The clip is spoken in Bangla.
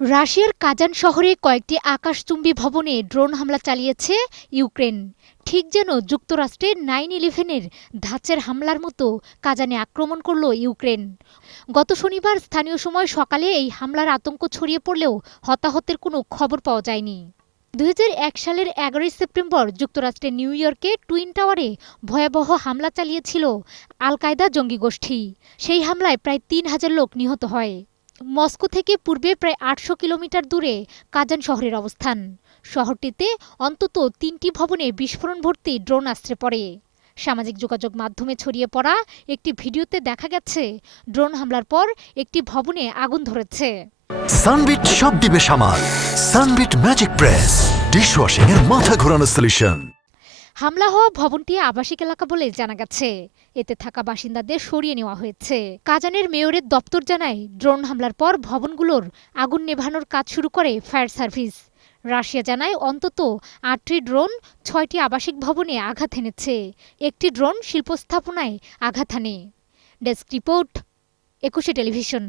রাশিয়ার কাজান শহরে কয়েকটি আকাশচুম্বী ভবনে ড্রোন হামলা চালিয়েছে ইউক্রেন। ঠিক যেন যুক্তরাষ্ট্রের 9/11-এর ধাঁচের হামলার মতো কাজানে আক্রমণ করল ইউক্রেন। গত শনিবার স্থানীয় সময় সকালে এই হামলার আতঙ্ক ছড়িয়ে পড়লেও হতাহতের কোনো খবর পাওয়া যায়নি। 2001 সালের 11 সেপ্টেম্বর যুক্তরাষ্ট্রের নিউ ইয়র্কে টুইন টাওয়ারে ভয়াবহ হামলা চালিয়েছিল আল কায়দা জঙ্গি গোষ্ঠী। সেই হামলায় প্রায় 3,000 লোক নিহত হয়। মস্কো থেকে পূর্বে প্রায় 800 কিলোমিটার দূরে কাজান শহরের অবস্থান। শহরটিতে অন্তত 3টি ভবনে বিস্ফোরণ ভর্তি ড্রোন আছড়ে পড়ে। সামাজিক যোগাযোগ মাধ্যমে ছড়িয়ে পড়া একটি ভিডিওতে দেখা গেছে ড্রোন হামলার পর একটি ভবনে আগুন ধরেছে। সানবিট সব দিবে সামাল। সানবিট ম্যাজিক প্রেস ডিশওয়াশিং এর মাথা ঘোরানো সলিউশন। হামলা হওয়া ভবনটি আবাসিক এলাকা বলে জানা গেছে। এতে থাকা বাসিন্দাদের সরিয়ে নেওয়া হয়েছে। কাজানের মেয়রের দপ্তর জানায়, ড্রোন হামলার পর ভবনগুলোর আগুন নেভানোর কাজ শুরু করে ফায়ার সার্ভিস। রাশিয়া জানায় অন্তত 8টি ড্রোন 6টি আবাসিক ভবনে আঘাত হেনেছে। একটি ড্রোন শিল্প স্থাপনায় আঘাত হানে। Desk report, 21 television.